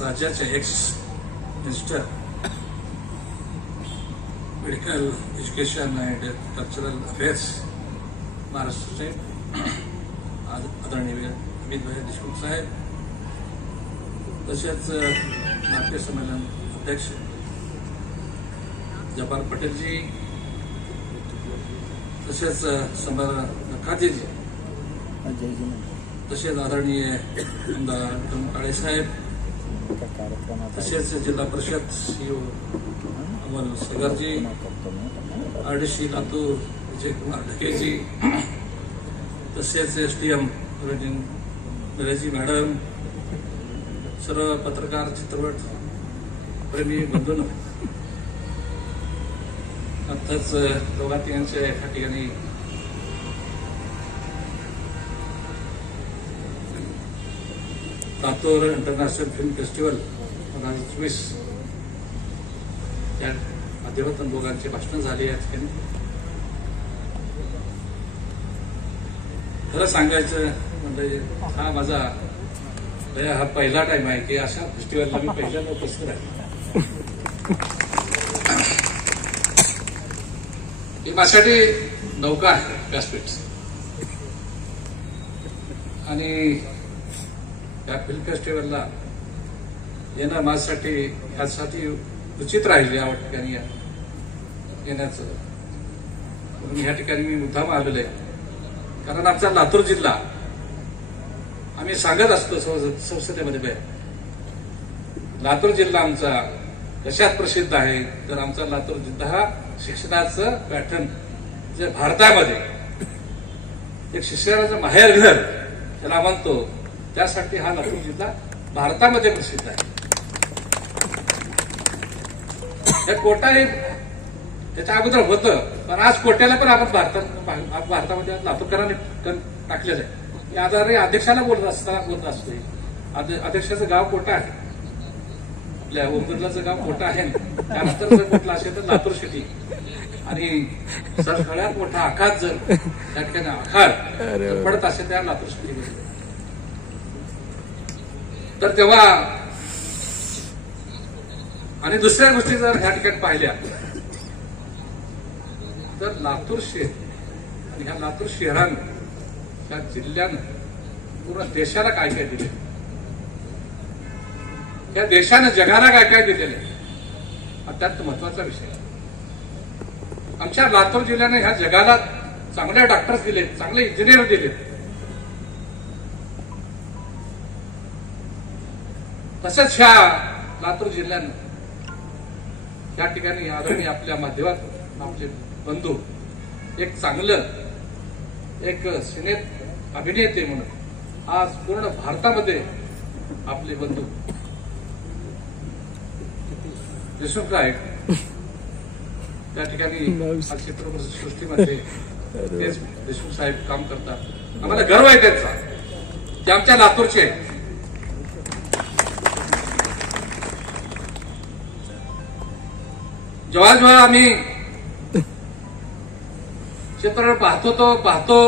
राज्याचे ex minister medical education and cultural affairs महाराष्ट्राचे आदरणीय अमितभाई देशमुख साहेब, तसेच नाट्य संमेलन अध्यक्ष जब्बार पटेलजी, तसेच समर नखाजीजी, तसेच आदरणीय आमदार विक्रम काळे साहेब, तसेच जिल्हा परिषद सीईओ अमोल सगरजी, आरडीसी लातूर विजयकुमार ढकेजी, तसेच एसडीएम नरेजी मॅडम, सर्व पत्रकार चित्रपट प्रेमी बंधूंनो, आताच दोघांच्या एका ठिकाणी लातूर इंटरनॅशनल फिल्म फेस्टिवल 2024 या माध्यमातून दोघांची भाषणं झाली या ठिकाणी. खरं सांगायचं म्हणजे हा माझा हा पहिला टाइम आहे की अशा फेस्टिवलला मी पहिल्यांदा उपस्थित आहे. ही माझ्यासाठी नौका आहे व्यासपीठ, आणि या फिल्म फेस्टिवलला येणं माझ्यासाठी ह्यासाठी उचित राहील या ठिकाणी येण्याचं. म्हणून ह्या ठिकाणी मी मुद्दाम आलेलो आहे, कारण आमचा लातूर जिल्हा आम्ही सांगत असतो संसदेमध्ये, लातूर जिल्हा आमचा कशात प्रसिद्ध आहे तर आमचा लातूर जिल्हा हा शिक्षणाचं पॅटर्न जे भारतामध्ये एक शिक्षणाचं माहेरघर त्याला म्हणतो, त्यासाठी हा लातूर जिल्हा भारतामध्ये प्रसिद्ध आहे. हे कोटा हे त्याच्या अगोदर होतं, पण आज कोट्याला पण आपण भारतामध्ये लातूरकरांनी टाकलेलं आहे. या आधारे अध्यक्षाला बोलत असतो. अध्यक्षाचं गाव कोटा आहे, आपल्या ओमदुर्लाचं गाव कोटा आहे. त्यानंतर जर कुठला असेल तर लातूर सिटी, आणि सगळ्यात मोठा आखात जर त्या ठिकाणी आखाड पडत असेल त्या लातूर सिटीमध्ये, तर तेव्हा आणि दुसऱ्या गोष्टी जर ह्या ठिकाणी पाहिल्या तर लातूर शहर आणि ह्या लातूर शहरानं त्या जिल्ह्यानं पूर्ण देशाला काय काय दिले, त्या देशानं जगाला काय काय दिलेले, अत्यंत महत्वाचा विषय. आमच्या लातूर जिल्ह्याने ह्या जगाला चांगले डॉक्टर्स दिले, चांगले इंजिनियर दिले. तसंच ह्या लातूर जिल्ह्यानं या ठिकाणी आदरणीय आपल्या माध्यमातून आपले बंधू एक चांगलं एक सिने अभिनेते म्हणून आज पूर्ण भारतामध्ये आपले बंधू देशमुख साहेब त्या ठिकाणी चित्रपट सृष्टीमध्ये तेच देशमुख साहेब काम करतात. आम्हाला गर्व आहे त्यांचा, ते आमच्या लातूरचे. जेव्हा जेव्हा आम्ही चित्रपट पाहतो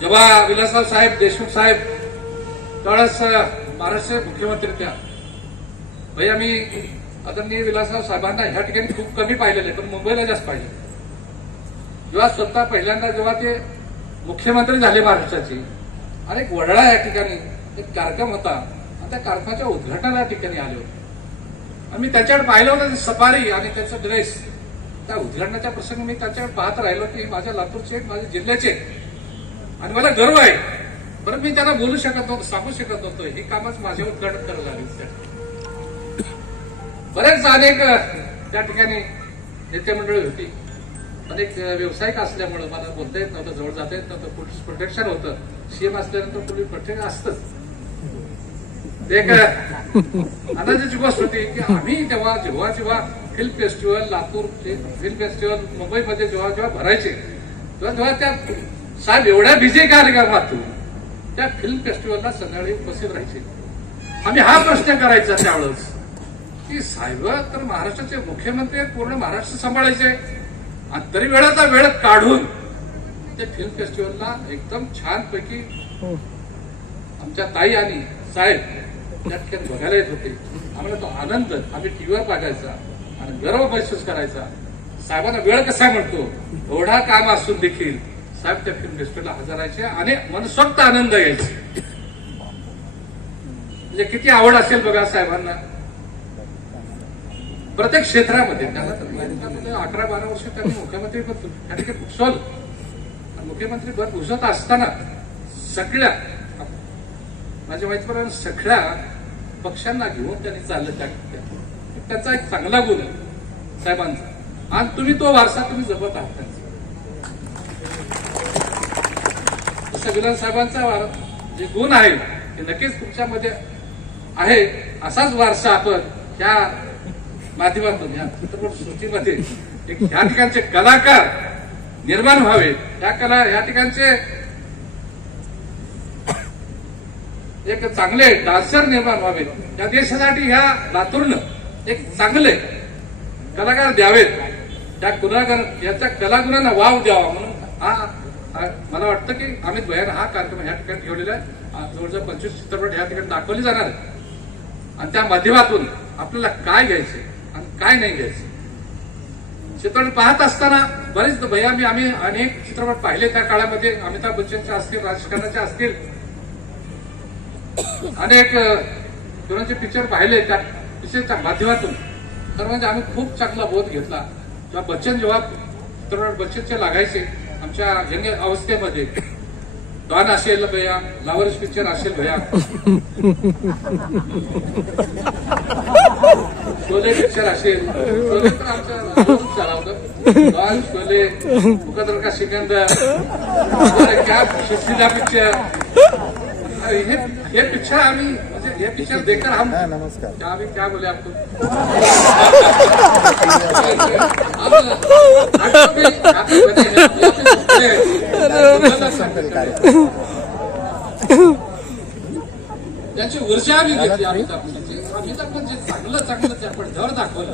जेव्हा विलासराव साहेब देशमुख साहेब त्यावेळेस महाराष्ट्राचे मुख्यमंत्री त्या भाई, आम्ही आदरणीय विलासराव साहेबांना ह्या ठिकाणी खूप कमी पाहिलेलं आहे, पण मुंबईला जास्त पाहिजे. जेव्हा स्वतः पहिल्यांदा जेव्हा ते मुख्यमंत्री झाले महाराष्ट्राचे, आणि एक वडाळा या ठिकाणी एक कार्यक्रम होता, आणि त्या कार्यक्रमाच्या उद्घाटनाला ठिकाणी आले होते. आम्ही त्याच्याकडे पाहिलं होतं सफारी आणि त्याचा ड्रेस. त्या उद्घाटनाच्या प्रसंगी मी त्याच्याकडे पाहत राहिलो की माझ्या लातूरचे, माझ्या जिल्ह्याचे, आणि मला गर्व आहे. परंतु मी त्यांना बोलू शकत नव्हतो, सांगू शकत नव्हतो. ही कामच माझ्या उद्घाटन करायला आली. बरेच अनेक त्या ठिकाणी नेते मंडळी होती, अनेक व्यावसायिक असल्यामुळे मला बोलता येत नव्हतं, जवळ जाता येत नव्हतं. पोलीस प्रोटेक्शन होतं, सीएम असल्यानंतर पोलीस प्रोटेक्शन असतंच. एक आनंदाची गोष्ट होती की आम्ही जेव्हा film festival Latur film festival मुंबईमध्ये जेव्हा भरायचे तेव्हा त्या साहेब एवढ्या बिझी कार्यक्रमातून त्या फिल्म फेस्टिवलला संध्याकाळी उपस्थित राहायचे. आम्ही हा प्रश्न करायचा त्यावेळेस की साहेब तर महाराष्ट्राचे मुख्यमंत्री पूर्ण महाराष्ट्र सांभाळायचे, आणि तरी वेळाचा वेळ काढून ते फिल्म फेस्टिवलला एकदम छानपैकी आमच्या ताई आणि साहेब त्या ठिकाणी बघायला येत होते. आम्हाला तो आनंद आम्ही टीव्हीवर बघायचा आणि गर्व महसूस करायचा. साहेबांना वेळ कसा मिळतो, एवढा काम असून देखील साहेब त्या फिल्म फेस्टिवलला हजर राहायचे आणि मनसोक्त आनंद घ्यायचे. म्हणजे किती आवड असेल बघा साहेबांना प्रत्येक क्षेत्रामध्ये. त्यांना 11-12 वर्ष त्यांनी मुख्यमंत्री पद त्या ठिकाणी भूषवलं. मुख्यमंत्री पद भूषवत असताना सगळ्या माझ्या माहितीप्रमाणे सगळ्या पक्षांना घेऊन त्यांनी चाललं. त्यांचा एक चांगला गुण आहे साहेबांचा आणि तुम्ही तो वारसा तुम्ही जपत आहात त्यांचा. जसं विलास साहेबांचा जे गुण आहे ते नक्कीच तुमच्यामध्ये आहे. असाच वारसा आपण ह्या माध्यमातून या चित्रपट सृष्टीमध्ये एक ह्या ठिकाणचे कलाकार निर्माण व्हावे, ह्या ठिकाणचे एक चांगले डान्सर निर्माण व्हावे, या देशासाठी ह्या लातूरनं एक चांगले कलाकार द्यावेत. याच्या कलागुणांना वाव द्यावा म्हणून मला वाटतं की अमित भैयानं हा कार्यक्रम ह्या ठिकाणी ठेवलेला आहे. जवळजवळ 25 चित्रपट ह्या ठिकाणी दाखवले जाणार आहेत आणि त्या माध्यमातून आपल्याला काय घ्यायचे आणि काय नाही घ्यायचे. चित्रपट पाहत असताना बरेच भैया आम्ही अनेक चित्रपट पाहिले त्या काळामध्ये. अमिताभ बच्चनचे असतील, राजकारणाचे असतील, अनेक कोणाचे पिक्चर पाहिले त्या पिक्चरच्या माध्यमातून. तर म्हणजे आम्ही खूप चांगला बोध घेतला. जेव्हा बच्चन चित्रपट बच्चनचे लागायचे आमच्या यंग अवस्थेमध्ये, डॉन असेल भैया, लावरिश पिक्चर असेल भैया, शोले पिक्चर असेल, शोले तर आमच्या चाला होतं. डॉन, शोले, मुकद्दर का सिकंदर, क्या शिवसीला पिक्चर, ये पिक्चर आम्ही म्हणजे हे पिक्चर देखकर हम आम्ही क्या बोले आपको त्याची ऊर्जा आम्ही घेतली. अमिताभ जे चांगलं आपण धर दाखवलं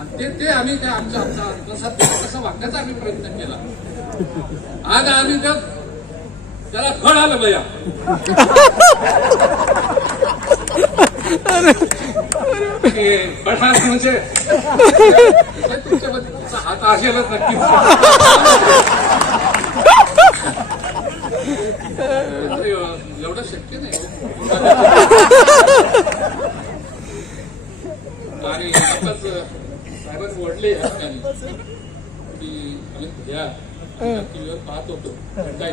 आणि ते आम्ही त्या आमच्या आत्मसात कसं वागण्याचा आम्ही प्रयत्न केला. आज आम्ही त्याला फळ आलं भैया. फळ म्हणजे तुमच्यामध्ये तुमचा हात असेलच नक्की. एवढं शक्य नाही. आणि आताच साहेबांनी ओढले या ठिकाणी की अमित भैया टीव्हीवर पाहत होतो काय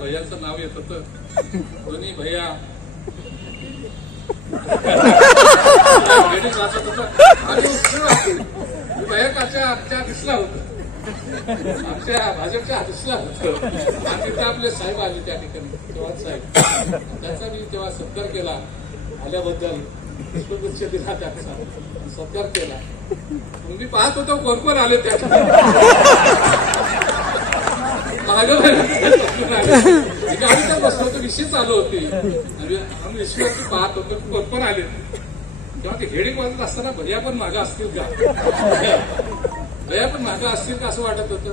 भैयाचं नाव येत होतं. दोन्ही भैया वाचत होतं आणि भैया आमच्या दिसला होतं, आमच्या भाजपच्या दिसला होतं. आणि तिथे आपले साहेब आले त्या ठिकाणी, चव्हाण साहेब. त्याचा मी तेव्हा सत्कार केला. आल्याबद्दल पुष्पगुच्छ दिला, त्याचा सत्कार केला. मी पाहत होतो कोण कोण आले त्याच्या आम्ही बसलो होतो, विषय चालू होती. आम्ही विषयावरती पाहत होतो कोण कोण आले. तेव्हा ते हेडिंग वाजत असताना भैया पण मागं असतील का, भैया पण मागं असतील का असं वाटत होतं.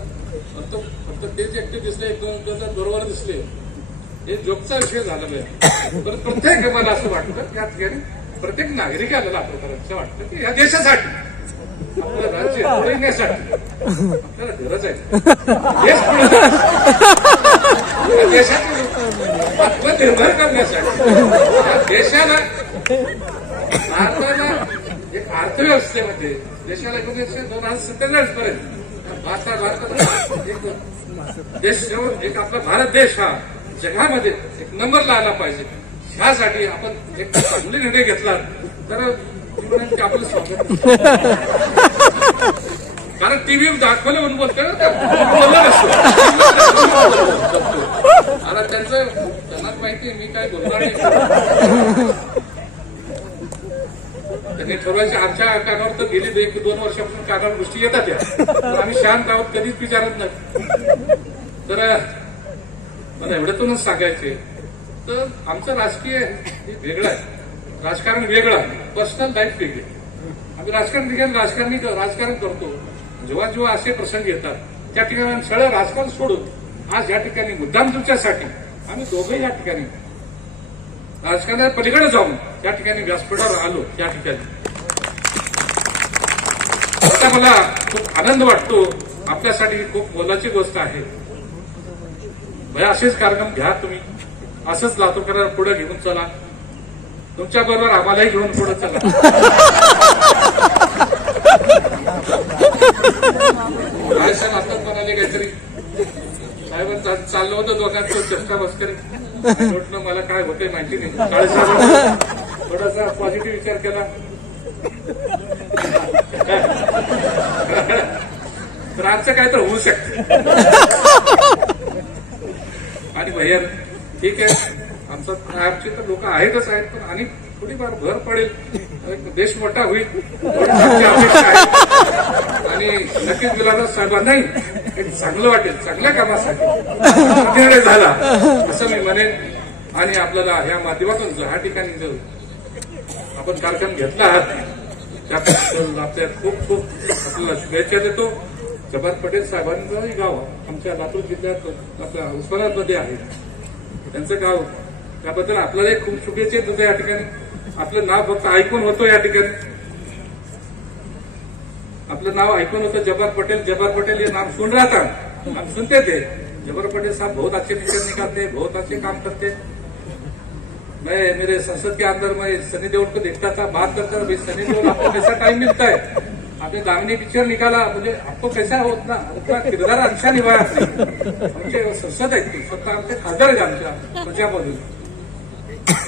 फक्त तेच एकटे दिसले, एक दोन बरोबर दिसले. हे जोकचा विषय झाला भैया. पण प्रत्येक मला असं वाटतं की या ठिकाणी प्रत्येक नागरिकाला आपल्याला वाटतं की या देशासाठी, आपलं राज्य पुढे नेण्यासाठी आपल्याला गरज आहे. देशाची आत्मनिर्भर करण्यासाठी या देशाला, भारताला एक अर्थव्यवस्थेमध्ये देशाला 2047 पर्यंत भारतात एक आपला भारत देश हा जगामध्ये एक नंबरला आला पाहिजे. ह्यासाठी आपण एक चांगले निर्णय घेतला तर आपलं स्वागत. कारण टीव्ही दाखवलं म्हणून बोलतोय आता त्यांनाच माहिती मी काय बोलणार नाही. त्यांनी ठरवायचे आमच्या कानावर तर गेली 1-2 वर्षापासून कानावर गोष्टी येतात त्या, आम्ही शांत आहोत, कधीच विचारत नाही. तर मला एवढ्यातूनच सांगायचे तर आमचं राजकीय वेगळं आहे, राजकारण वेगळं आहे, पर्सनल लाईफ वेगळी. आम्ही राजकारण करतो. जेव्हा जेव्हा असे प्रसंग येतात त्या ठिकाणी सरळ राजकारण सोडून आज या ठिकाणी मुद्दाम तुमच्यासाठी आम्ही दोघंही या ठिकाणी राजकारणाच्या पलीकडे जाऊन त्या ठिकाणी व्यासपीठावर आलो. त्या ठिकाणी आता मला खूप आनंद वाटतो. आपल्यासाठी खूप मोलाची गोष्ट आहे. भया असेच कार्यक्रम घ्या तुम्ही, असंच लातूरकरांना पुढे घेऊन चला. तुमच्या बरोबर आम्हालाही घेऊन पुढे चला. रायसन हातात म्हणाले काहीतरी साहेबांचं चाललं होतं दोघांचं चष्टा मस्करी. म्हटलं मला काय होतंय माहिती नाही. थोडासा पॉझिटिव्ह विचार केला तर आजचं काय तर होऊ शकतं. आणि भैया ठीक आहे, आमची तर लोक आहेतच आहेत, पण आणि थोडीफार भर पडेल, देश मोठा होईल आमची अपेक्षा आहे. आणि नक्कीच विलासराव साहेबांनाही एक चांगलं वाटेल, चांगल्या कामासाठी निर्णय झाला असं मी म्हणेन. आणि आपल्याला या माध्यमातून ह्या ठिकाणी जर आपण कार्यक्रम घेतला आहात त्याबद्दल आपल्या खूप खूप आपल्याला शुभेच्छा देतो. जब्बार पटेल साहेबांचंही गाव आमच्या लातूर जिल्ह्यात आपल्या उस्मानाबादमध्ये आहे, त्यांचं गाव. त्याबद्दल आपल्यालाही खूप शुभेच्छा देतो. या ठिकाणी आपलं नाव फक्त ऐकून होतं, या ठिकाणी आपलं नाव ऐकून होतं जब्बार पटेल ये नाम सुन रहा था, हम सुनते थे. जब्बार पटेल साहब बहुत अच्छे पिक्चर निकालते, बहुत अच्छे काम करते. मैं मेरे संसद के अंदर मैं सनी देओल को देखता था, बात करता था, भाई सनी देओल आपको कैसा टाइम मिलता है, आपने दामिनी पिक्चर निकाला, मुझे आपको कैसा उतना किरदार अच्छा निभाया आपने. आमचे संसद आहेत ते, स्वतः आमचे खासदार आहेत आमच्या प्रजामधून.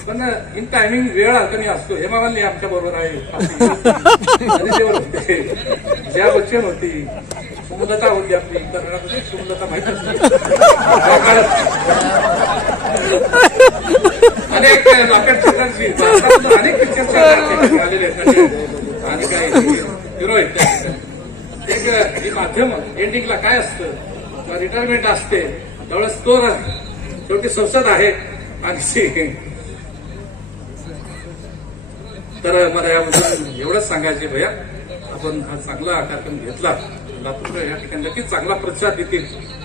पण इन टायमिंग वेळ कमी असतो. हेमा मालिनी आमच्या बरोबर आहे, सनी देओल होते, जया बच्चन होती, सुमलता होती आपली कर्नाटकाची, सुमलता माहित असते. अनेक लॉकेट चित्रांची अनेक पिक्चरचे आलेले आहेत आणि काही हिरो आहेत. एक ही माध्यम एंडिंगला काय असतं, रिटायरमेंट असते, त्यावेळेस तो शेवटी संसद आहे. आणि तर मला याबद्दल एवढंच सांगायचे भैया, आपण हा चांगला कार्यक्रम घेतला. लातूर या ठिकाणी नक्कीच चांगला प्रतिसाद देतील.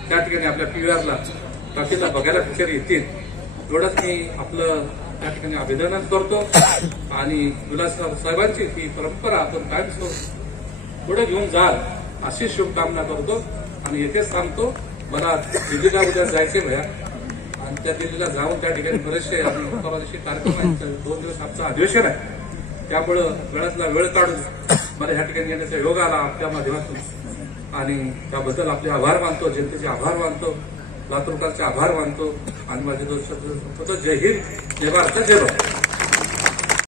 त्या ठिकाणी आपल्या पीव्हीआरला बाकीला बघायला पिक्चर येतील. एवढंच मी आपलं त्या ठिकाणी अभिनंदन करतो. आणि विलासराव साहेबांची ही परंपरा आपण कायम पुढे घेऊन जाल अशी शुभकामना करतो. आणि येथेच थांबतो. मला दिल्लीला उद्या जायचे भैया, आणि त्या दिल्लीला जाऊन त्या ठिकाणी बरेचसे आणि परवा दिवशी कार्यक्रम आहेत. 2 दिवस आमचं अधिवेशन आहे, त्यामुळं वेळातला वेळ काढून मला ह्या ठिकाणी येण्याचा योग आला आपल्या माध्यमातून. आणि त्याबद्दल आपले आभार मानतो, जनतेचे आभार मानतो, लातूरकरांचे आभार मानतो. आणि माझे दोन शब्द जय हिंद, जय भारत, जय भारत.